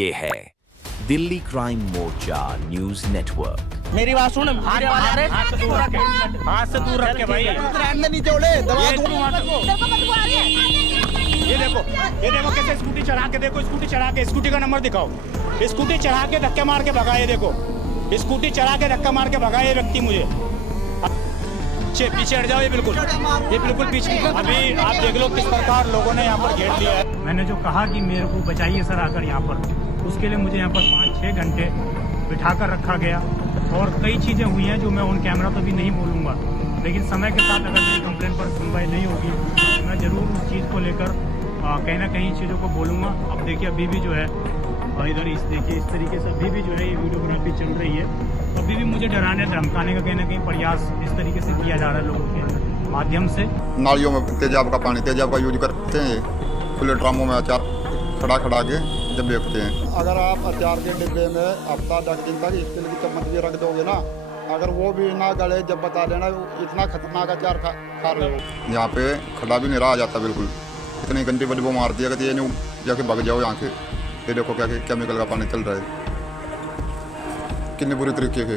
ये है दिल्ली क्राइम मोर्चा news network. मेरी बात सुन, हाथ से दूर रख, हाथ से दूर रख के भाई। नहीं जोड़े दबा दो। ये देखो कैसे स्कूटी चढ़ा के, देखो स्कूटी चढ़ा के, स्कूटी का नंबर दिखाओ। स्कूटी चढ़ा के धक्के मार के भगा, ये देखो स्कूटी चढ़ा के धक्का मार के भगा ये व्यक्ति मुझे। पीछे हट जाओ, ये बिल्कुल पीछे। अभी आप देख लो किस प्रकार लोगों ने यहाँ पर घेर लिया है। मैंने जो कहा कि मेरे को बचाइए सर आकर यहाँ पर, उसके लिए मुझे यहाँ पर 5-6 घंटे बिठा कर रखा गया और कई चीज़ें हुई हैं जो मैं ऑन कैमरा तो भी नहीं बोलूँगा, लेकिन समय के साथ अगर मेरी कंप्लेंट पर सुनवाई नहीं होगी तो मैं ज़रूर उस चीज़ को लेकर कहीं ना कहीं चीज़ों को बोलूँगा। अब देखिए अभी भी जो है इधर देखिए इस तरीके से अभी भी जो है ये वीडियोग्राफी चल रही है। अभी भी मुझे डराने धमकाने का कहीं ना कहीं प्रयास इस तरीके से किया जा रहा है लोगों के माध्यम से। नालियों में तेजाब का पानी, तेजाब का यूज करते हैं, खुले ड्रामों में अचार खड़ा के जब बेचते हैं। अगर आप अचार के डिब्बे में हफ्ता 10 दिन तक स्टील की चम्मच भी रख दोगे ना, अगर वो भी ना गले, जब बता देना इतना खतरनाक अचार खा रहे हो। यहाँ पे खड़ा भी नहीं रहा जाता बिल्कुल, इतनी गंदी बदबू मारती है कि ये नहीं जाके भाग जाओ यहाँ के। ये देखो क्या केमिकल का पानी चल रहा है, कितने बुरी तरीके के,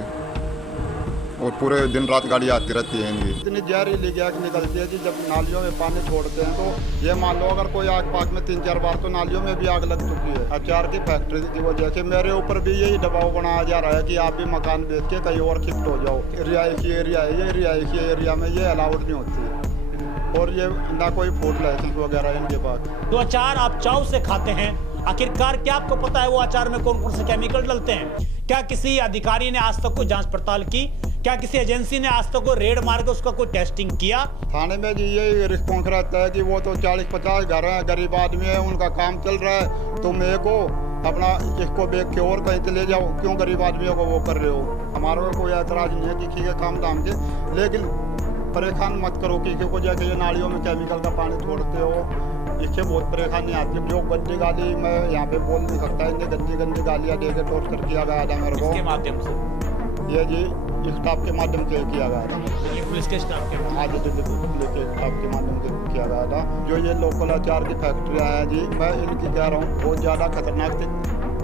और पूरे दिन रात गाड़ी आती रहती है इनकी। इतनी जहरीली गैस निकलती है कि जब नालियों में पानी छोड़ते हैं तो ये मान लो अगर कोई आग पास में 3-4 बार तो नालियों में भी आग लग चुकी है। अचार की फैक्ट्री की वजह से मेरे ऊपर भी यही दबाव बनाया जा रहा है कि आप भी मकान बेच के कहीं और शिफ्ट हो जाओ। रिहायशी एरिया है ये, रिहायशी एरिया में ये अलाउड नहीं होती है, और ये ना कोई फूड लाइसेंस वगैरह इनके पास। तो अचार आप चाव से खाते हैं, आखिरकार क्या आपको पता है वो अचार में कौन कौन से केमिकल डलते हैं? क्या किसी अधिकारी ने आज तक कोई जांच पड़ताल की? क्या किसी एजेंसी ने आज तक कोई रेड मार के उसका कोई टेस्टिंग किया? थाने में जी ये रिस्पॉन्स रहता है कि वो तो 40-50 घर हैं, गरीब आदमी है, उनका काम चल रहा है, तुम को अपना इसको बेच के और कहीं चले जाओ, क्यों गरीब आदमियों को वो कर रहे हो? हमारे को कोई ऐतराज नहीं है किसी के काम धाम के, लेकिन परेशान मत करो किसी को जाके ये नालियों में केमिकल का पानी छोड़ते हो, इससे बहुत परेशानी आती है। जो गंदी गाली मैं यहाँ पे बोल नहीं सकता, इनने गंदी गालियाँ दे के टॉर्चर किया गया था मेरे को। किसके माध्यम से? ये जी स्टाफ के माध्यम से किया गया था, पुलिस के स्टाफ के माध्यम? आज दिल्ली पुलिस के स्टाफ के माध्यम से किया गया था। जो ये लोकल अचार की फैक्ट्रियाँ हैं जी, मैं इनकी कह रहा हूँ बहुत ज़्यादा खतरनाक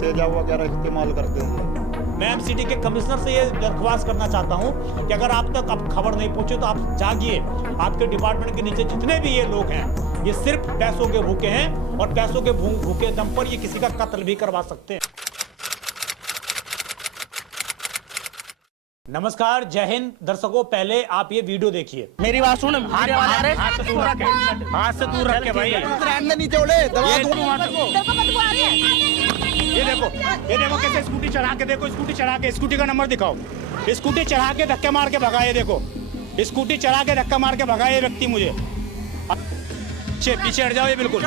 तेजाब वगैरह इस्तेमाल करते हैं। मैं एमसीडी के कमिश्नर से ये दरख्वास्त करना चाहता हूँ कि अगर आप तक अब खबर नहीं पहुंचे तो आप जागिए। आपके डिपार्टमेंट के नीचे जितने भी ये लोग हैं, ये सिर्फ पैसों के भूखे हैं, और पैसों के भूखे दम पर ये किसी का कत्ल भी करवा सकते हैं। नमस्कार, जय हिंद दर्शकों। पहले आप ये वीडियो देखिए। मेरी बात सुन, हाथ से दूर रख, हाथ से दूर रख के भाई। नहीं जोड़े दबा दो। ये देखो कैसे स्कूटी चढ़ा के, देखो स्कूटी चढ़ा के, स्कूटी का नंबर दिखाओ। स्कूटी चढ़ा के धक्के मार के भगा, ये देखो स्कूटी चढ़ा के धक्का मार के भगा ये व्यक्ति मुझे। पीछे हट जाओ, ये बिल्कुल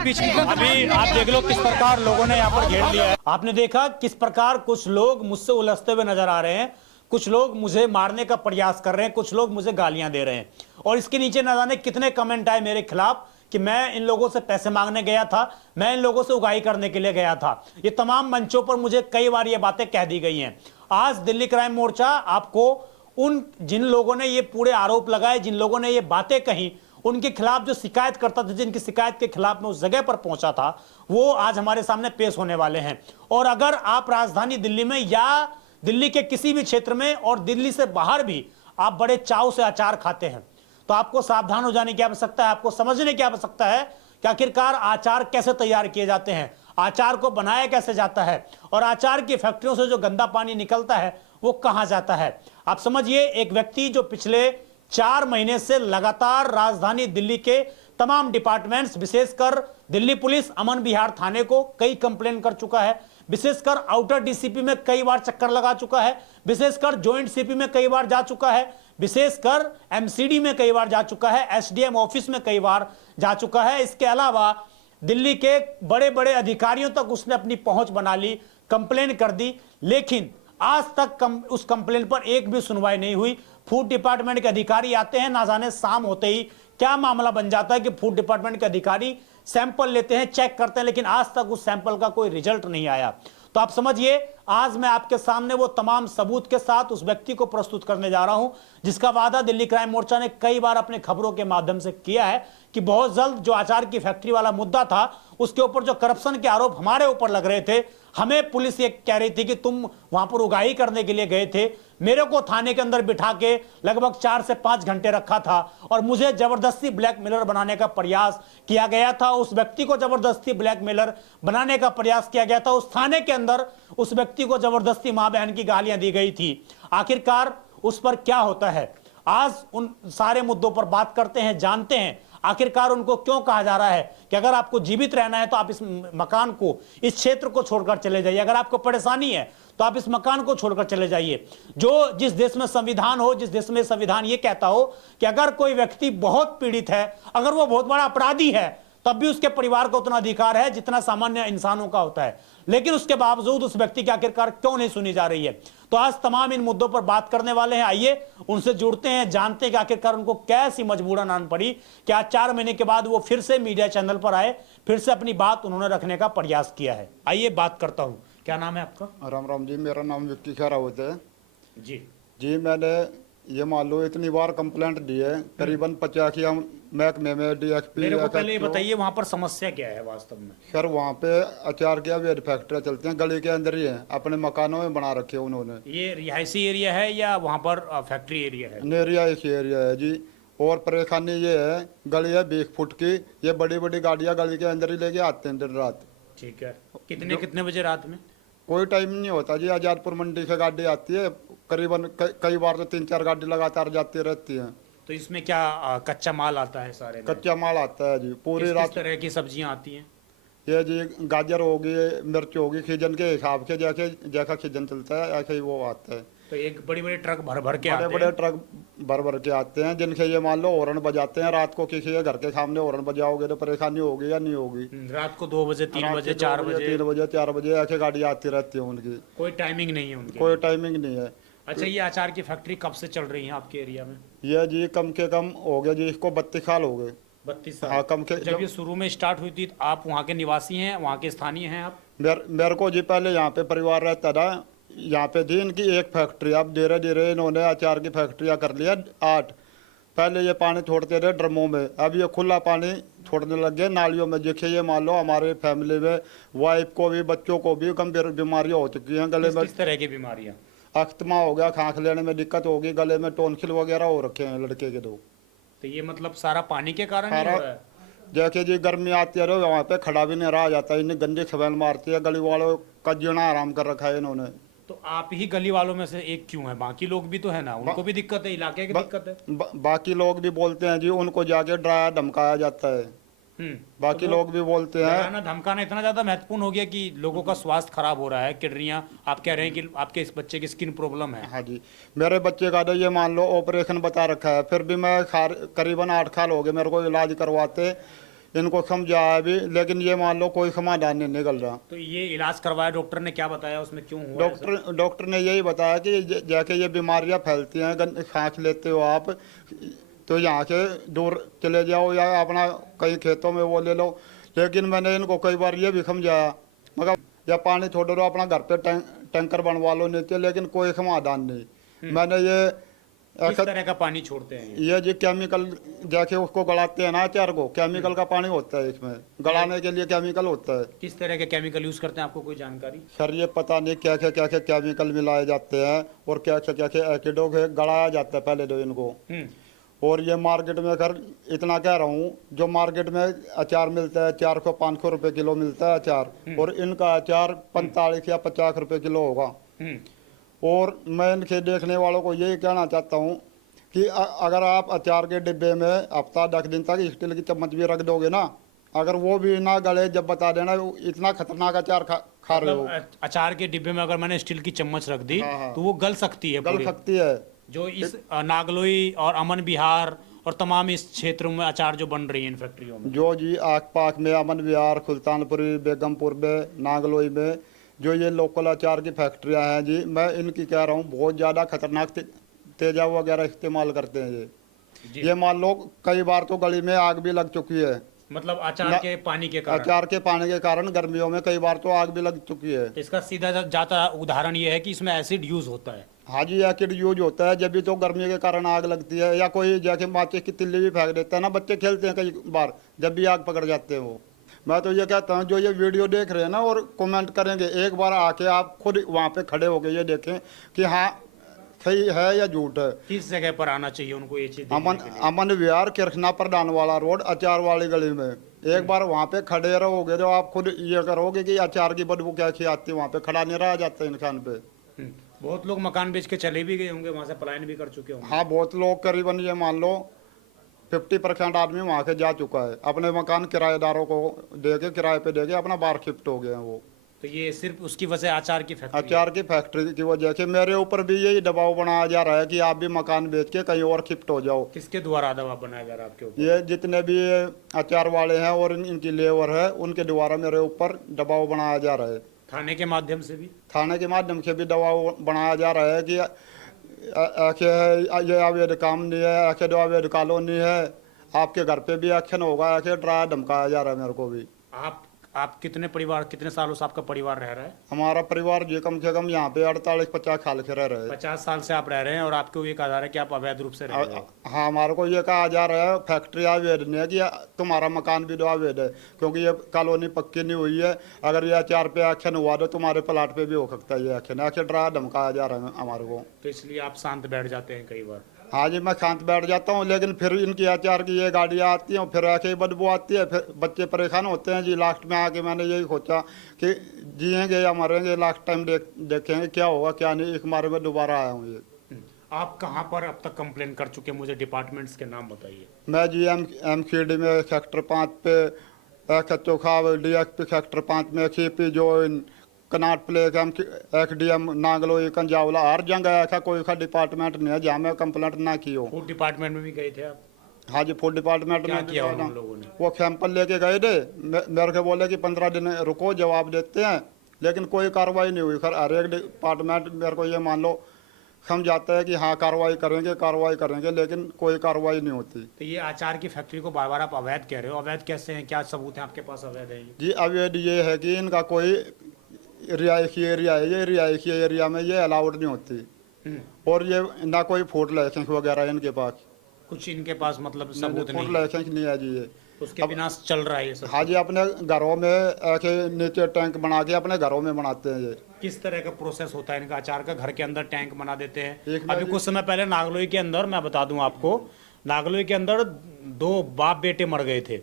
पीछे। अभी आप देख लो किस प्रकार लोगों ने यहाँ पर घेर लिया है। आपने देखा किस प्रकार कुछ लोग मुझसे उलझते हुए नजर आ रहे हैं, कुछ लोग मुझे मारने का प्रयास कर रहे हैं, कुछ लोग मुझे गालियां दे रहे हैं, और इसके नीचे न जाने कितने कमेंट आए मेरे खिलाफ कि मैं इन लोगों से पैसे मांगने गया था, मैं इन लोगों से उगाई करने के लिए गया था। ये तमाम मंचों पर मुझे कई बार ये बातें कह दी गई हैं। आज दिल्ली क्राइम मोर्चा आपको उन जिन लोगों ने ये पूरे आरोप लगाए, जिन लोगों ने ये बातें कही, उनके खिलाफ जो शिकायत करता था, जिनकी शिकायत के खिलाफ मैं उस जगह पर पहुंचा था, वो आज हमारे सामने पेश होने वाले हैं। और अगर आप राजधानी दिल्ली में या दिल्ली के किसी भी क्षेत्र में और दिल्ली से बाहर भी आप बड़े चाव से अचार खाते हैं, तो आपको सावधान हो जाने की आवश्यकता है। आपको समझने की आवश्यकता है कि आखिरकार आचार कैसे तैयार किए जाते हैं, आचार को बनाया कैसे जाता है, और आचार की फैक्ट्रियों से जो गंदा पानी निकलता है वो कहां जाता है। आप समझिए, एक व्यक्ति जो पिछले 4 महीने से लगातार राजधानी दिल्ली के तमाम डिपार्टमेंट्स, विशेषकर दिल्ली पुलिस अमन विहार थाने को कई कंप्लेन कर चुका है, विशेषकर आउटर डीसीपी में कई बार चक्कर लगा चुका है, विशेषकर ज्वाइंट सीपी में कई बार जा चुका है, विशेषकर एमसीडी में कई बार जा चुका है, एसडीएम ऑफिस में कई बार जा चुका है। इसके अलावा दिल्ली के बड़े बड़े अधिकारियों तक उसने अपनी पहुंच बना ली, कंप्लेन कर दी, लेकिन आज तक उस कंप्लेन पर एक भी सुनवाई नहीं हुई। फूड डिपार्टमेंट के अधिकारी आते हैं, ना जाने शाम होते ही क्या मामला बन जाता है कि फूड डिपार्टमेंट के अधिकारी सैंपल लेते हैं, चेक करते हैं, लेकिन आज तक उस सैंपल का कोई रिजल्ट नहीं आया। तो आप समझिए, आज मैं आपके सामने वो तमाम सबूत के साथ उस व्यक्ति को प्रस्तुत करने जा रहा हूं जिसका वादा दिल्ली क्राइम मोर्चा ने कई बार अपने खबरों के माध्यम से किया है कि बहुत जल्द जो आचार की फैक्ट्री वाला मुद्दा था उसके ऊपर जो करप्शन के आरोप हमारे ऊपर लग रहे थे, हमें पुलिस ये कह रही थी कि तुम वहां पर उगाही करने के लिए गए थे, मेरे को थाने के अंदर बिठा के लगभग 4 से 5 घंटे रखा था और मुझे जबरदस्ती ब्लैकमेलर बनाने का प्रयास किया गया था। उस व्यक्ति को जबरदस्ती ब्लैकमेलर बनाने का प्रयास किया गया था। उस थाने के अंदर उस व्यक्ति को जबरदस्ती मां बहन की गालियां दी गई थी। आखिरकार उस पर क्या होता है, आज उन सारे मुद्दों पर बात करते हैं, जानते हैं आखिरकार उनको क्यों कहा जा रहा है कि अगर आपको जीवित रहना है तो आप इस मकान को, इस क्षेत्र को छोड़कर चले जाइए। अगर आपको परेशानी है तो आप इस मकान को छोड़कर चले जाइए। जो जिस देश में संविधान हो, जिस देश में संविधान ये कहता हो कि अगर कोई व्यक्ति बहुत पीड़ित है, अगर वो बहुत बड़ा अपराधी है, तब भी उसके परिवार को उतना अधिकार है जितना सामान्य इंसानों का होता है, लेकिन उसके बावजूद उस व्यक्ति की आखिरकार क्यों नहीं सुनी जा रही है। तो आज तमाम इन मुद्दों पर बात करने वाले हैं। आइए उनसे जुड़ते हैं, जानते हैं कि आखिरकार उनको कैसी मजबूरन आन पड़ी कि आज 4 महीने के बाद वो फिर से मीडिया चैनल पर आए, फिर से अपनी बात उन्होंने रखने का प्रयास किया है। आइए बात करता हूँ। क्या नाम है आपका? राम राम जी, मेरा नाम विक्की खैरावत है जी। मैंने ये मान लो इतनी बार कंप्लेंट दी है, करीबन 50 महकमे में डीएसपी। मेरे को पहले ये बताइए वहां पर समस्या क्या है वास्तव में? सर वहाँ पे अचार के अवैध फैक्ट्रियाँ चलती हैं, गली के अंदर ही है, अपने मकानों में बना रखे उन्होंने। ये रिहायशी एरिया है या वहां पर फैक्ट्री एरिया है? नेरिया इसी एरिया है जी। और परेशानी ये है, गली है 20 फुट की, ये बड़ी बड़ी गाड़ियाँ गली के अंदर ही लेके आते हैं दिन रात। ठीक है, कितने बजे रात में? कोई टाइम नहीं होता जी। आजादपुर मंडी से गाड़ी आती है, करीबन कई बार तो 3-4 गाड़ी लगातार जाती रहती है। तो इसमें क्या कच्चा माल आता है? सारे कच्चा माल आता है जी, पूरी रात। किस तरह की सब्जियां आती हैं? ये जी गाजर होगी, मिर्च होगी, सीजन के हिसाब से जैसा सीजन चलता है ऐसे ही वो आता है। तो एक बड़ी बड़ी ट्रक भर भर के आते हैं? बड़े ट्रक भर के आते हैं, जिनसे ये मान लो हॉर्न बजाते हैं। रात को किसी के घर के सामने हॉर्न बजाओगे तो परेशानी होगी या नहीं होगी? रात को 2 बजे, 3 बजे, 4 बजे, 3 बजे 4 बजे ऐसे गाड़ी आती रहती है उनकी। कोई टाइमिंग नहीं है उनकी? कोई टाइमिंग नहीं है। अच्छा, ये अचार की फैक्ट्री कब से चल रही है आपके एरिया में? ये जी कम के कम हो गया जी, इसको 32 साल हो गए। 32 साल? हाँ, कम के। जब ये शुरू में स्टार्ट हुई थी, आप वहाँ के निवासी हैं, वहाँ के स्थानीय हैं आप? मेरे को जी पहले यहाँ पे परिवार रहता था, यहाँ पे थी इनकी एक फैक्ट्री। अब धीरे धीरे इन्होंने अचार की फैक्ट्रियाँ कर लिया 8। पहले ये पानी छोड़ते रहे ड्रमों में, अब ये खुला पानी छोड़ने लग गए नालियों में। जैसे ये मान लो हमारे फैमिली में वाइफ को भी, बच्चों को भी गंभीर बीमारियाँ हो चुकी हैं। गले में किस तरह की बीमारियाँ? अस्थमा हो गया, सांस लेने में दिक्कत होगी, गले में टॉन्सिल वगैरह हो रखे हैं लड़के के 2। तो ये मतलब सारा पानी के कारण ही हो रहा है? जैसे जी गर्मी आती है वहाँ पे खड़ा भी नहीं रहा जाता, इन्हें गंदी स्मेल मारती है। गली वालों का जीना आराम कर रखा है इन्होंने। तो आप ही गली वालों में से एक क्यों है? बाकी लोग भी तो है ना, उनको भी दिक्कत है, इलाके की दिक्कत है। बाकी लोग भी बोलते हैं जी, उनको जाके डराया धमकाया जाता है। बाकी तो लोग भी बोलते हैं। डराना धमकाना इतना ज्यादा महत्वपूर्ण हो गया कि लोगों का स्वास्थ्य खराब हो रहा है, किडनियां, आप कह रहे हैं कि आपके इस बच्चे की स्किन प्रॉब्लम है? हाँ जी, मेरे बच्चे का तो ये मान लो ऑपरेशन बता रखा है, फिर भी मैं करीबन 8 साल हो गए मेरे को इलाज करवाते, इनको समझाया भी, लेकिन ये मान लो कोई समाधान नहीं निकल रहा। तो ये इलाज करवाया, डॉक्टर ने क्या बताया उसमें क्यों हुआ? डॉक्टर ने यही बताया कि जैसे ये बीमारियां फैलती हैं, सांस लेते हो आप तो यहाँ से दूर चले जाओ या अपना कहीं खेतों में वो ले लो। लेकिन मैंने इनको कई बार ये भी समझाया, मगर या पानी छोड़ दो, अपना घर पे टैंकर बनवा लो नीचे, लेकिन कोई समाधान नहीं। मैंने ये किस तरह का पानी छोड़ते हैं? ये जी केमिकल, जैसे उसको गलाते हैं ना अचार को, केमिकल का पानी होता है इसमें, गलाने के लिए केमिकल होता है। किस तरह के केमिकल यूज करते हैं, आपको कोई जानकारी? सर ये पता नहीं क्या क्या केमिकल मिलाए जाते हैं और क्या एसिडों के गलाया जाता है पहले तो इनको। और ये मार्केट में सर इतना कह रहा हूँ, जो मार्केट में अचार मिलता है 400-500 रुपए किलो मिलता है अचार, और इनका अचार 45 या 50 रुपए किलो होगा। और मैं इनके देखने वालों को यही कहना चाहता हूँ कि अगर आप अचार के डिब्बे में हफ्ता 10 दिन तक स्टील की चम्मच भी रख दोगे ना, अगर वो भी ना गले, जब बता देना इतना खतरनाक अचार खा रहे हो। अचार के डिब्बे में अगर मैंने स्टील की चम्मच रख दी तो वो गल सकती है? गल सकती है। जो इस नागलोई और अमन विहार और तमाम इस क्षेत्रों में अचार जो बन रही है इन फैक्ट्रियों में, जो जी आग पाक में, अमन विहार, सुल्तानपुरी, बेगमपुर में, नागलोई में जो ये लोकल अचार की फैक्ट्रियां हैं जी, मैं इनकी कह रहा हूँ बहुत ज़्यादा खतरनाक तेजाब वगैरह इस्तेमाल करते हैं ये मान लो कई बार तो गली में आग भी लग चुकी है मतलब अचार के पानी के कारण। अचार के पानी के कारण गर्मियों में कई बार तो आग भी लग चुकी है। इसका सीधा जाता उदाहरण ये है कि इसमें एसिड यूज होता है। हाँ जी, एसिड यूज होता है जब भी तो गर्मी के कारण आग लगती है, या कोई जाके माचिस की तिल्ली भी फेंक देता है ना, बच्चे खेलते हैं कई बार जब भी आग पकड़ जाते हैं वो। मैं तो ये कहता हूँ जो ये वीडियो देख रहे हैं ना और कमेंट करेंगे, एक बार आके आप खुद वहाँ पे खड़े होके ये देखें कि हाँ सही है या झूठ है। किस जगह पर आना चाहिए उनको ये चीज अमन अमन विहार किरखना प्रधान वाला रोड अचार वाली गली में, एक बार वहाँ पे खड़े रहोगे तो आप खुद ये करोगे कि अचार की बदबू कैसी आती है। वहाँ पे खड़ा नहीं रहा जाता इंसान पे। बहुत लोग मकान बेच के चले भी गए होंगे, वहाँ से पलायन भी कर चुके होंगे। हाँ, बहुत लोग करीबन ये मान लो 50% आदमी वहाँ से जा चुका है, अपने मकान किराएदारों को दे के किराए पे दे के अपना बाहर शिफ्ट हो गए हैं वो। तो ये सिर्फ उसकी वजह अचार की फैक्ट्री अचार की फैक्ट्री की वजह से मेरे ऊपर भी यही दबाव बनाया जा रहा है कि आप भी मकान बेच के कहीं और शिफ्ट हो जाओ। किसके द्वारा दबाव बनाया जा रहा है आपके ऊपर? ये जितने भी अचार वाले हैं और इनकी लेबर है उनके द्वारा मेरे ऊपर दबाव बनाया जा रहा है। थाने के माध्यम से भी? थाने के माध्यम से भी दबाव बनाया जा रहा है कि ऐसे ये अवैध काम नहीं है, ऐसे जो अवैध कॉलोनी है, आपके घर पे भी एक्शन होगा, ऐसे डराया धमकाया जा रहा है मेरे को भी। आप कितने सालों से आपका परिवार रह रहा है? हमारा परिवार जी कम से कम यहाँ पे 48-50 साल से रह रहे हैं। 50 साल से आप रह रहे हैं और आपको ये कहा जा रहा है कि आप अवैध रूप से रह रहे हो। हाँ, हमारे को ये कहा जा रहा है फैक्ट्री अवैध नहीं है कि तुम्हारा मकान भी तो अवैध है, क्योंकि ये कॉलोनी पक्की नहीं हुई है। अगर ये अचार पे एक्शन हुआ तो तुम्हारे प्लाट पे भी हो सकता है ये एक्शन। ऐसे डरा धमकाया जा रहा है हमारे को। तो इसलिए आप शांत बैठ जाते हैं कई बार? हाँ जी, मैं शांत बैठ जाता हूँ, लेकिन फिर इनकी अचार की ये गाड़ियाँ आती हैं, फिर ऐसे ही बदबू आती है, फिर बच्चे परेशान होते हैं जी। लास्ट में आके मैंने यही सोचा कि जिएंगे या मरेंगे, लास्ट टाइम देखेंगे क्या होगा क्या नहीं। एक बारे में दोबारा आया हूँ ये। आप कहाँ पर अब तक कंप्लेन कर चुके हैं? मुझे डिपार्टमेंट्स के नाम बताइए। मैं जी MCD में सेक्टर 5 पे, SHO खाब DSP सेक्टर 5 में, CP join Connaught Place, XDM Nangloi Kanjhawala, हर जगह ऐसा कोई सा डिपार्टमेंट नहीं है जहाँ मैं कंप्लेंट ना की हो। फूड डिपार्टमेंट में भी गए थे आप? हाँ जी, फूड डिपार्टमेंट में किया उन लोगों ने? वो सैंपल लेके गए थे, मेरे को बोले कि 15 दिन रुको जवाब देते हैं, लेकिन कोई कार्रवाई नहीं हुई। हर एक डिपार्टमेंट मेरे को ये मान लो समझाता है कि हाँ कार्रवाई करेंगे, लेकिन कोई कार्रवाई नहीं होती। तो ये अचार की फैक्ट्री को बार बार आप अवैध कह रहे हो, अवैध कैसे हैं? क्या सबूत है आपके पास अवैध है? जी अवैध ये है कि इनका कोई रिहायशी एरिया है, ये रिहायशी एरिया में ये अलाउड नहीं होती, और ये ना कोई फूड लाइसेंस वगैरह इनके पास कुछ इनके पास मतलब सबूत नहीं? फूड लाइसेंस नहीं है जी ये। उसके बिना चल रहा है ये सब? हाँ जी, अपने घरों में ऐसे नीचे टैंक बना के अपने घरों में बनाते हैं ये। किस तरह का प्रोसेस होता है इनका अचार का? घर के अंदर टैंक बना देते हैं? एक अभी कुछ समय पहले नागलोई के अंदर, मैं बता दूं आपको, नागलोई के अंदर 2 बाप बेटे मर गए थे।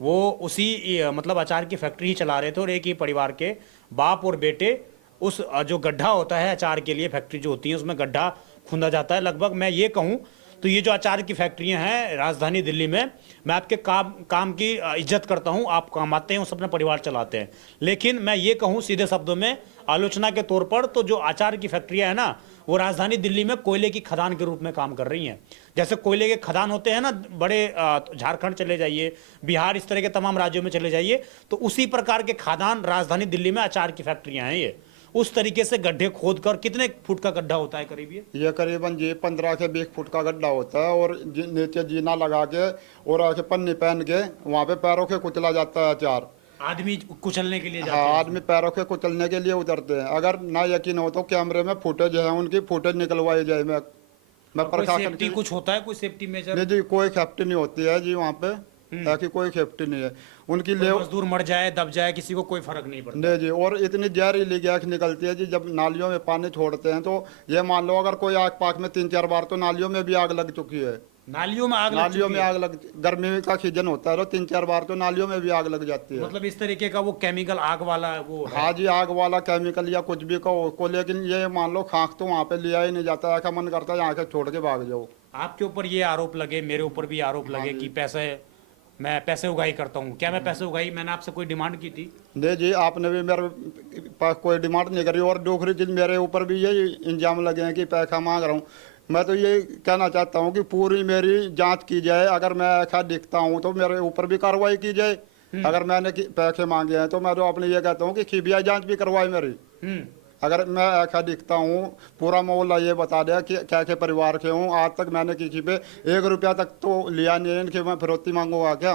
वो उसी मतलब अचार की फैक्ट्री ही चला रहे थे और एक ही परिवार के बाप और बेटे उस जो गड्ढा होता है अचार के लिए, फैक्ट्री जो होती है उसमें गड्ढा खुंदा जाता है। लगभग मैं ये कहूँ तो ये जो अचार की फैक्ट्रियां हैं राजधानी दिल्ली में, मैं आपके काम की इज्जत करता हूं, आप कमाते हैं, उस अपना परिवार चलाते हैं, लेकिन मैं ये कहूं सीधे शब्दों में आलोचना के तौर पर, तो जो अचार की फैक्ट्रियां हैं ना, वो राजधानी दिल्ली में कोयले की खदान के रूप में काम कर रही हैं। जैसे कोयले के खदान होते हैं ना बड़े, झारखंड चले जाइए, बिहार, इस तरह के तमाम राज्यों में चले जाइए, तो उसी प्रकार के खदान राजधानी दिल्ली में अचार की फैक्ट्रियां हैं। ये उस तरीके से गड्ढे खोद कर, कितने फुट का गड्ढा होता है करीब? ये करीबन जी 15 से 20 फुट का गड्ढा होता है, और नीचे जीना लगा के और ऐसे पन्नी पहन के वहाँ पे पैरों के कुचला जाता है अचार। आदमी कुचलने के लिए जाते हाँ, हैं? आदमी पैरों के कुचलने के लिए उतरते हैं। अगर ना यकीन हो तो कैमरे में फुटेज है, उनकी फुटेज निकलवाई जाए। मैं प्रशासन की कुछ होता है, कोई सेफ्टी मेजर? नहीं जी, कोई सेफ्टी नहीं होती है जी वहाँ पे, ऐसी कोई सेफ्टी नहीं है उनकी। ले मजदूर मर जाए, दब जाए, किसी को कोई फर्क नहीं पड़ता? नहीं जी, और इतनी जहरीली गैस निकलती है जी जब नालियों में पानी छोड़ते हैं, तो ये मान लो अगर कोई आग पाक में 3-4 बार तो नालियों में भी आग लग चुकी है। नालियों में आग लग गर्मी का सीजन होता है तो 3-4 बार तो नालियों में भी आग लग जाती है। मतलब इस तरीके का वो केमिकल आग वाला वो है? हाँ जी, आग वाला केमिकल या कुछ भी को, लेकिन ये मान लो खाक तो वहाँ पे लिया ही नहीं जाता। ऐसा मन करता है यहाँ से छोड़ के भाग जाओ। आपके ऊपर ये आरोप लगे, मेरे ऊपर भी आरोप लगे कि मैं पैसे उगाही करता हूँ। क्या मैं पैसे उगाही, मैंने आपसे कोई डिमांड की थी? नहीं जी, आपने भी मेरे पास कोई डिमांड नहीं करी, और दूसरी चीज मेरे ऊपर भी ये इंजाम लगे हैं कि पैसा मांग रहा हूँ। मैं तो ये कहना चाहता हूँ कि पूरी मेरी जांच की जाए। अगर मैं ऐसा दिखता हूँ तो मेरे ऊपर भी कार्रवाई की जाए। अगर मैंने पैसे मांगे हैं तो मैं तो अपने ये कहता हूँ कि CBI जांच भी करवाए मेरी। अगर मैं ऐसा दिखता हूँ, पूरा मोहल्ला ये बता दिया कि कैसे परिवार के हूँ, आज तक मैंने किसी पे 1 रुपया तक तो लिया नहीं है कि मैं फिरौती मांगूंगा क्या?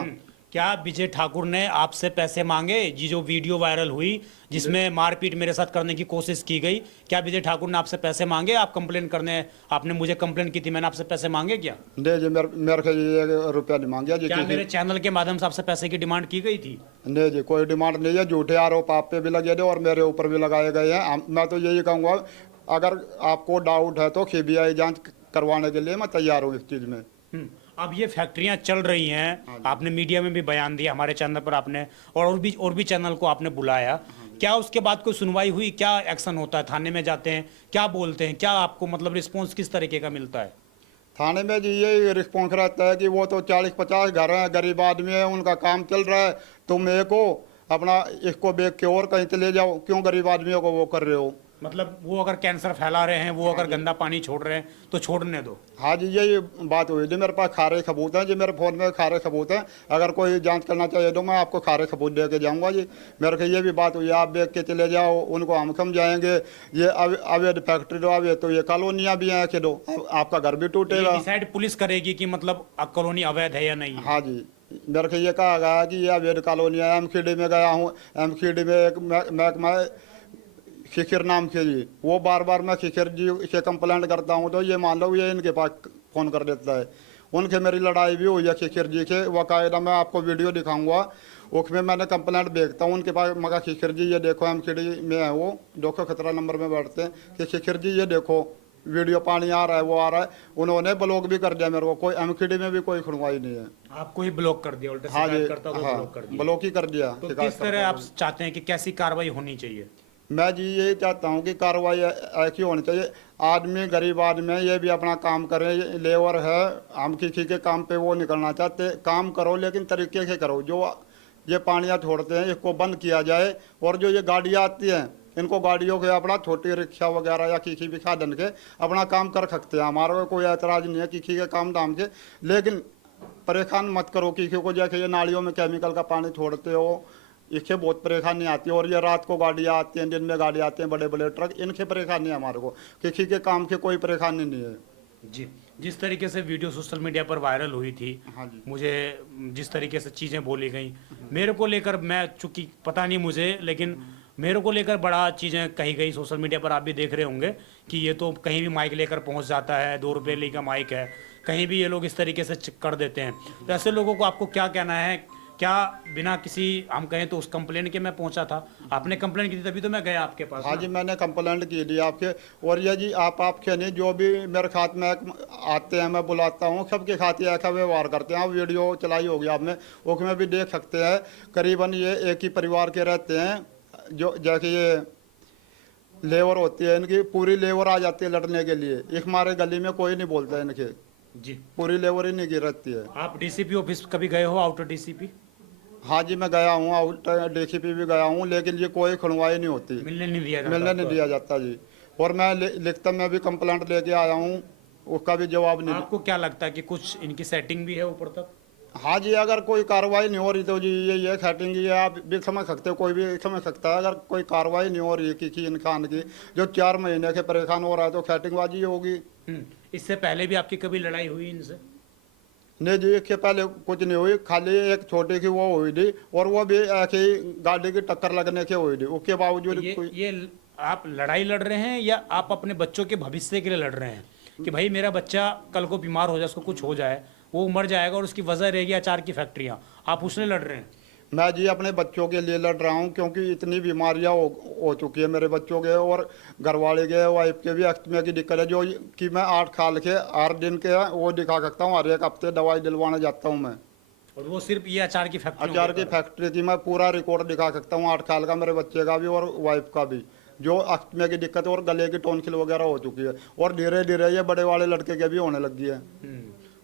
क्या विजय ठाकुर ने आपसे पैसे मांगे? जी जो वीडियो वायरल हुई जिसमें मारपीट मेरे साथ करने की कोशिश की गई, क्या विजय ठाकुर ने आपसे पैसे मांगे? आप कंप्लेन करने, आपने मुझे कंप्लेन की थी, मैंने आपसे पैसे मांगे क्या? नहीं जी, मेरे को ये रुपया नहीं मांगा जी। क्या मेरे चैनल के माध्यम से आपसे पैसे की डिमांड की गई थी? नहीं जी, कोई डिमांड नहीं है। झूठे आरोप आप पे भी लगे थे और मेरे ऊपर भी लगाए गए हैं। मैं तो यही कहूँगा, अगर आपको डाउट है तो सीबीआई जांच करवाने के लिए मैं तैयार हूँ इस चीज़ में। अब ये फैक्ट्रियां चल रही हैं, आपने मीडिया में भी बयान दिया, हमारे चैनल पर आपने और भी चैनल को आपने बुलाया, क्या उसके बाद कोई सुनवाई हुई? क्या एक्शन होता है? थाने में जाते हैं, क्या बोलते हैं, क्या आपको मतलब रिस्पॉन्स किस तरीके का मिलता है? थाने में जी यही रिस्पॉन्स रहता है कि वो तो 40-50 घर हैं, गरीब आदमी है, उनका काम चल रहा है, तुम एक हो, अपना इसको बेच के और कहीं चले जाओ, क्यों गरीब आदमियों को वो कर रहे हो? मतलब वो अगर कैंसर फैला रहे हैं, वो अगर गंदा पानी छोड़ रहे हैं तो छोड़ने दो। हाँ जी, यही बात हुई थी। मेरे पास खारे सबूत हैं जी, मेरे फ़ोन में खारे सबूत हैं। अगर कोई जांच करना चाहिए तो मैं आपको खारे सबूत दे के जाऊँगा जी। मेरे को ये भी बात हुई, आप बेच के चले जाओ, उनको हम समझाएंगे। ये अवैध फैक्ट्री दो, अवैध तो ये कॉलोनियाँ भी हैं कि दो, आपका घर भी टूटेगा। डिसाइड पुलिस करेगी कि मतलब कॉलोनी अवैध है या नहीं है। हाँ जी, मेरे को ये कहा गया कि ये अवैध कॉलोनियाँ। एमसीडी में गया हूँ, एमसीडी में एक महकमा शिखर नाम से जी, वो बार बार मैं शिखर जी से कंप्लेंट करता हूँ तो ये मान लो ये इनके पास फ़ोन कर देता है। उनके मेरी लड़ाई भी हुई है शिखर जी से, बाकायदा मैं आपको वीडियो दिखाऊंगा, उसमें मैंने कंप्लेंट भेजता हूँ उनके पास। मगर शिखर जी ये देखो, एमसीडी में है वो, 217 नंबर में बैठते हैं कि शिखर जी ये देखो वीडियो पानी आ रहा है, वो आ रहा है। उन्होंने ब्लॉक भी कर दिया मेरे को, कोई एमसीडी में भी कोई सुनवाई नहीं है। आपको ही ब्लॉक कर दिया? उल्टा हाँ जी, ब्लॉक कर दिया, ब्लॉक ही कर दिया। तो किस तरह आप चाहते हैं कि कैसी कार्रवाई होनी चाहिए? मैं जी यही चाहता हूँ कि कार्रवाई ऐसी होनी चाहिए। आदमी गरीब आदमी है, ये भी अपना काम करे, लेबर है, हम किसी के काम पे वो निकलना चाहते, काम करो लेकिन तरीके से करो। जो ये पानियाँ छोड़ते हैं इसको बंद किया जाए, और जो ये गाड़ियाँ आती हैं इनको गाड़ियों के अपना छोटी रिक्शा वगैरह या किसी भी साधन के अपना काम कर सकते हैं। हमारा को कोई ऐतराज़ नहीं है किसी के काम दाम के, लेकिन परेशान मत करो किसी को। जैसे ये नालियों में केमिकल का पानी छोड़ते हो, इससे बहुत परेशानी आती है। और ये रात को गाड़ियाँ आती हैं, दिन में गाड़ी आती हैं, बड़े बड़े ट्रक, इनसे परेशानी है हमारे को, किसी के काम की कोई परेशानी नहीं है जी। जिस तरीके से वीडियो सोशल मीडिया पर वायरल हुई थी, हाँ जी, मुझे जिस तरीके से चीज़ें बोली गई, मेरे को लेकर, मैं चूंकि पता नहीं मुझे, लेकिन मेरे को लेकर बड़ा चीज़ें कही गई सोशल मीडिया पर। आप भी देख रहे होंगे कि ये तो कहीं भी माइक लेकर पहुंच जाता है, 2 रुपये ले का माइक है, कहीं भी ये लोग इस तरीके से कर देते हैं। तो ऐसे लोगों को आपको क्या कहना है? क्या बिना किसी, हम कहें तो उस कंप्लेन के मैं पहुंचा था, आपने कंप्लेन की थी तभी तो मैं गया आपके पास। हाँ जी, मैंने कंप्लेंट की थी आपके। और ये जी आपके नहीं, जो भी मेरे साथ में आते हैं मैं बुलाता हूँ, सबके साथ ही ऐसा व्यवहार करते हैं। आप वीडियो चलाई होगी आपने, उसमें भी देख सकते हैं। करीबन ये एक ही परिवार के रहते हैं। जो जैसे ये लेबर होती है, इनकी पूरी लेबर आ जाती है लड़ने के लिए, इस हमारे गली में कोई नहीं बोलता है इनके जी, पूरी लेबर ही नहीं गिरती है। आप डीसीपी ऑफिस कभी गए हो, आउटर डीसीपी? हाँ जी, मैं गया हूँ, आउटर डीसीपी भी गया हूँ, लेकिन ये कोई सुनवाई नहीं होती, मिलने नहीं दिया जाता? मिलने नहीं दिया जाता जी। और मैं लिखता में भी कंप्लेंट लेके आया हूँ, उसका भी जवाब नहीं। आपको क्या लगता है कि कुछ इनकी सेटिंग भी है ऊपर तक? हाँ जी, अगर कोई कार्रवाई नहीं हो रही तो जी ये सेटिंग ये आप भी समझ सकते हो, कोई भी समझ सकता है। अगर कोई कार्रवाई नहीं हो रही है किसी इंसान की, जो 4 महीने से परेशान हो रहा है, तो सेटिंगबाजी होगी। इससे पहले भी आपकी कभी लड़ाई हुई इनसे? नहीं जी, इसके पहले कुछ नहीं हुई, खाली एक छोटी की वो हुई थी, और वो भी ऐसे ही गाड़ी की टक्कर लगने से हुई थी। उसके बावजूद ये आप लड़ाई लड़ रहे हैं या आप अपने बच्चों के भविष्य के लिए लड़ रहे हैं कि भाई मेरा बच्चा कल को बीमार हो जाए, उसको कुछ हो जाए, वो मर जाएगा और उसकी वजह रहेगी अचार की फैक्ट्रियां, आप उसने लड़ रहे हैं? मैं जी अपने बच्चों के लिए लड़ रहा हूँ, क्योंकि इतनी बीमारियाँ हो चुकी है मेरे बच्चों के, और घरवाले के, वाइफ के भी अस्थमा की दिक्कत है, जो कि मैं 8 साल के 8 दिन के वो दिखा सकता हूँ। हर एक हफ्ते दवाई दिलवाने जाता हूँ मैं, और वो सिर्फ ये अचार की फैक्ट्री की मैं पूरा रिकॉर्ड दिखा सकता हूँ, 8 साल का मेरे बच्चे का भी और वाइफ का भी, जो अस्थमा की दिक्कत और गले की टॉन्सिल वगैरह हो चुकी है, और धीरे धीरे ये बड़े वाले लड़के के भी होने लगी है।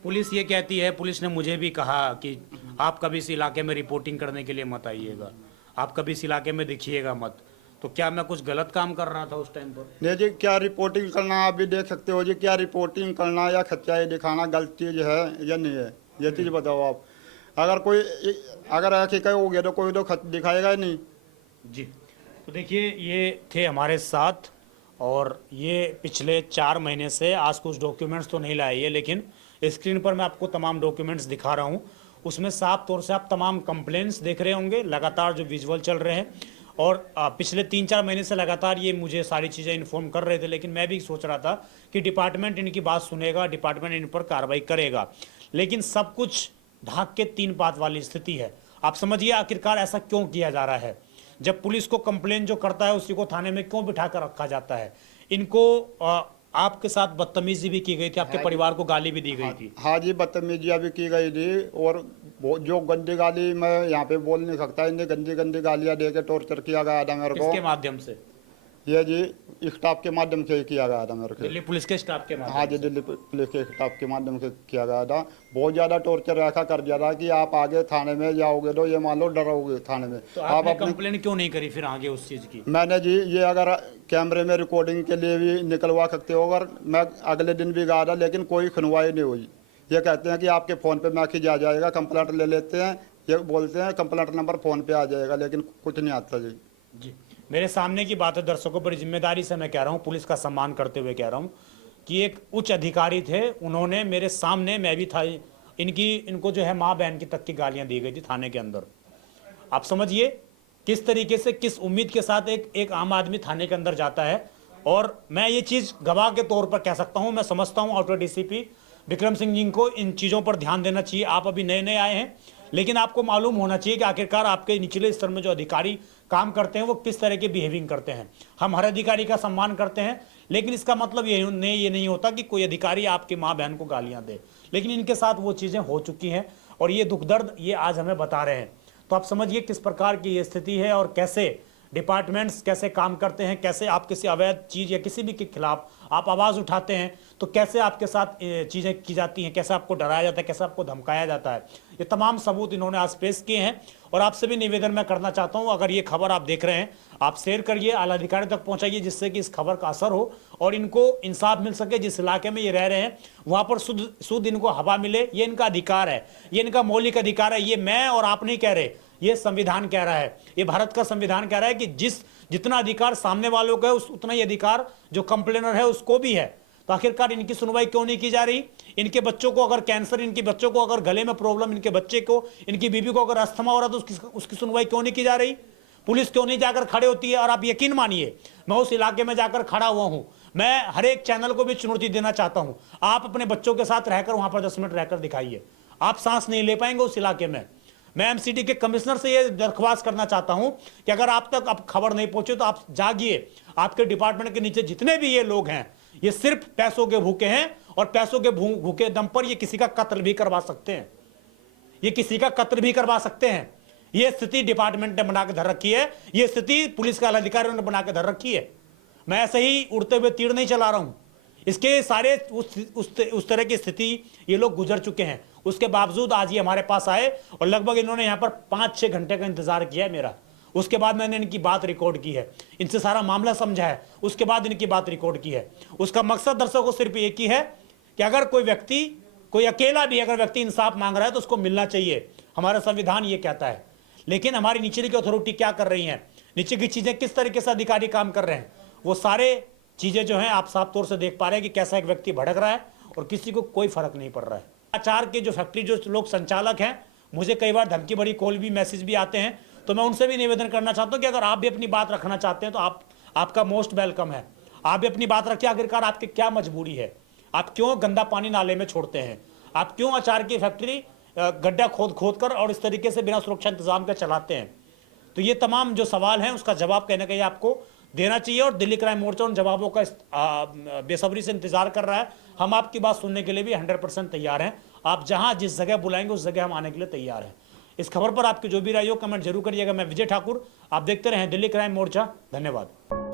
पुलिस ये कहती है, पुलिस ने मुझे भी कहा कि आप कभी इस इलाके में रिपोर्टिंग करने के लिए मत आइएगा, आप कभी इस इलाके में दिखिएगा मत। तो क्या मैं कुछ गलत काम कर रहा था उस टाइम पर? नहीं जी, क्या रिपोर्टिंग करना, आप भी देख सकते हो जी, क्या रिपोर्टिंग करना या सच्चाई दिखाना गलत चीज़ है या नहीं है, ये चीज़ बताओ आप। अगर ऐसे कहोगे तो कोई तो खत दिखाएगा ही नहीं जी। तो देखिए, ये थे हमारे साथ, और ये पिछले 4 महीने से, आज कुछ डॉक्यूमेंट्स तो नहीं लाए है, लेकिन स्क्रीन पर मैं आपको तमाम डॉक्यूमेंट्स दिखा रहा हूँ। उसमें साफ तौर से आप तमाम कंप्लेंट्स देख रहे होंगे, लगातार जो विजुअल चल रहे हैं। और पिछले 3-4 महीने से लगातार ये मुझे सारी चीज़ें इन्फॉर्म कर रहे थे, लेकिन मैं भी सोच रहा था कि डिपार्टमेंट इनकी बात सुनेगा, डिपार्टमेंट इन पर कार्रवाई करेगा, लेकिन सब कुछ ढाक के 3 पात वाली स्थिति है। आप समझिए आखिरकार ऐसा क्यों किया जा रहा है। जब पुलिस को कंप्लेन जो करता है उसी को थाने में क्यों बिठा कर रखा जाता है। इनको आपके साथ बदतमीजी भी की गई थी, आपके परिवार को गाली भी दी गई थी। हाँ जी, बदतमीजियाँ भी की गई थी, और जो गंदी गाली मैं यहाँ पे बोल नहीं सकता, इन्हें गंदी गंदी गालियाँ दे के टॉर्चर किया गया था मेरे को। किसके माध्यम से? ये जी स्टाफ के माध्यम से किया गया था मेरे को। दिल्ली पुलिस के स्टाफ के माध्यम? हाँ जी, दिल्ली पुलिस के स्टाफ के माध्यम से किया गया था। बहुत ज़्यादा टॉर्चर ऐसा कर दिया था कि आप आगे थाने में जाओगे तो ये मान लो डरोगे थाने में। तो आपने कंप्लेन क्यों नहीं करी फिर आगे उस चीज़ की? मैंने जी ये अगर कैमरे में रिकॉर्डिंग के लिए भी निकलवा सकते हो, अगर मैं अगले दिन भी गया था, लेकिन कोई सुनवाई नहीं हुई। ये कहते हैं कि आपके फ़ोन पे मैसेज आ जाएगा, कंप्लेंट ले लेते हैं, ये बोलते हैं कंप्लेंट नंबर फ़ोन पे आ जाएगा, लेकिन कुछ नहीं आता जी। मेरे सामने की बात है, दर्शकों, बड़ी जिम्मेदारी से मैं कह रहा हूँ, पुलिस का सम्मान करते हुए कह रहा हूँ कि एक उच्च अधिकारी थे, उन्होंने मेरे सामने, मैं भी था, इनको जो है माँ बहन की तक की गालियाँ दी गई थी थाने के अंदर। आप समझिए किस तरीके से, किस उम्मीद के साथ एक आम आदमी थाने के अंदर जाता है। और मैं ये चीज़ गवाह के तौर पर कह सकता हूँ, मैं समझता हूँ आउटर डीसीपी विक्रम सिंह जी को इन चीज़ों पर ध्यान देना चाहिए। आप अभी नए नए आए हैं, लेकिन आपको मालूम होना चाहिए कि आखिरकार आपके निचले स्तर में जो अधिकारी काम करते हैं वो किस तरह के बिहेविंग करते हैं। हम हर अधिकारी का सम्मान करते हैं, लेकिन इसका मतलब ये नहीं होता कि कोई अधिकारी आपकी माँ बहन को गालियाँ दे। लेकिन इनके साथ वो चीज़ें हो चुकी हैं और ये दुख दर्द ये आज हमें बता रहे हैं। तो आप समझिए किस प्रकार की ये स्थिति है और कैसे डिपार्टमेंट्स कैसे काम करते हैं, कैसे आप किसी अवैध चीज़ या किसी भी के खिलाफ आप आवाज़ उठाते हैं तो कैसे आपके साथ चीज़ें की जाती हैं, कैसे आपको डराया जाता है, कैसे आपको धमकाया जाता है। ये तमाम सबूत इन्होंने आज पेश किए हैं। और आपसे भी निवेदन मैं करना चाहता हूँ, अगर ये खबर आप देख रहे हैं आप शेयर करिए, आला अधिकारी तक पहुँचाइए, जिससे कि इस खबर का असर हो और इनको इंसाफ मिल सके। जिस इलाके में ये रह रहे हैं वहाँ पर शुद्ध इनको हवा मिले, ये इनका अधिकार है, ये इनका मौलिक अधिकार है। ये मैं और आप नहीं कह रहे, ये संविधान कह रहा है, ये भारत का संविधान कह रहा है कि जितना अधिकार सामने वालों का है उतना ही अधिकार जो कंप्लेनर है उसको भी है। तो आखिरकार इनकी सुनवाई क्यों नहीं की जा रही? इनके बच्चों को अगर कैंसर, इनके बच्चों को अगर गले में प्रॉब्लम, इनके बच्चे को, इनकी बीबी को अगर अस्थमा हो रहा है तो उसकी सुनवाई क्यों नहीं की जा रही? पुलिस क्यों नहीं जाकर खड़े होती है? और आप यकीन मानिए मैं उस इलाके में जाकर खड़ा हुआ हूं, मैं हर एक चैनल को भी चुनौती देना चाहता हूं, आप अपने बच्चों के साथ रहकर वहां पर 10 मिनट रहकर दिखाइए, आप सांस नहीं ले पाएंगे उस इलाके में। मैं एमसीडी के कमिश्नर से ये दरख्वास्त करना चाहता हूं कि अगर आप तक अब खबर नहीं पहुंचे तो आप जागिए। आपके डिपार्टमेंट के नीचे जितने भी ये लोग हैं ये सिर्फ पैसों के भूखे हैं और पैसों के भूखे दम पर ये किसी का कत्ल भी करवा सकते हैं, ये किसी का कत्ल भी करवा सकते हैं। ये स्थिति डिपार्टमेंट ने बना के धर रखी है, ये स्थिति पुलिस के अधिकारियों ने बना के धर रखी है। मैं ऐसे ही उड़ते हुए तीर नहीं चला रहा हूं, इसके सारे उस तरह की स्थिति ये लोग गुजर चुके हैं। उसके बावजूद आज ये हमारे पास आए और लगभग इन्होंने यहाँ पर 5-6 घंटे का इंतजार किया है मेरा। उसके बाद मैंने इनकी बात रिकॉर्ड की है, इनसे सारा मामला समझा है, उसके बाद इनकी बात रिकॉर्ड की है। उसका मकसद दर्शकों को सिर्फ एक ही है कि अगर कोई व्यक्ति, कोई अकेला भी अगर व्यक्ति इंसाफ मांग रहा है तो उसको मिलना चाहिए, हमारा संविधान ये कहता है। लेकिन हमारी नीचे की अथॉरिटी क्या कर रही है, नीचे की चीज़ें किस तरीके से अधिकारी काम कर रहे हैं, वो सारे चीज़ें जो हैं आप साफ तौर से देख पा रहे हैं कि कैसा एक व्यक्ति भड़क रहा है और किसी को कोई फर्क नहीं पड़ रहा है। आचार के जो फैक्ट्री जो लोग संचालक हैं, मुझे कई बार धमकी भरी कॉल भी, मैसेज भी आते हैं, तो मैं उनसे भी निवेदन करना चाहता हूं कि अगर आप भी अपनी बात रखना चाहते हैं तो आपका मोस्ट वेलकम है, आप भी अपनी बात रखिए। आखिरकार आपकी क्या मजबूरी है, आप क्यों गंदा पानी नाले में छोड़ते हैं, आप क्यों अचार की फैक्ट्री गड्ढा खोद कर और इस तरीके से बिना सुरक्षा इंतजाम के चलाते हैं। तो ये तमाम जो सवाल हैं उसका जवाब कहीं ना कहीं आपको देना चाहिए और दिल्ली क्राइम मोर्चा उन जवाबों का बेसब्री से इंतजार कर रहा है। हम आपकी बात सुनने के लिए भी 100% तैयार हैं। आप जहां जिस जगह बुलाएंगे उस जगह हम आने के लिए तैयार हैं। इस खबर पर आपकी जो भी राय हो कमेंट जरूर करिएगा। मैं विजय ठाकुर, आप देखते रहें दिल्ली क्राइम मोर्चा। धन्यवाद।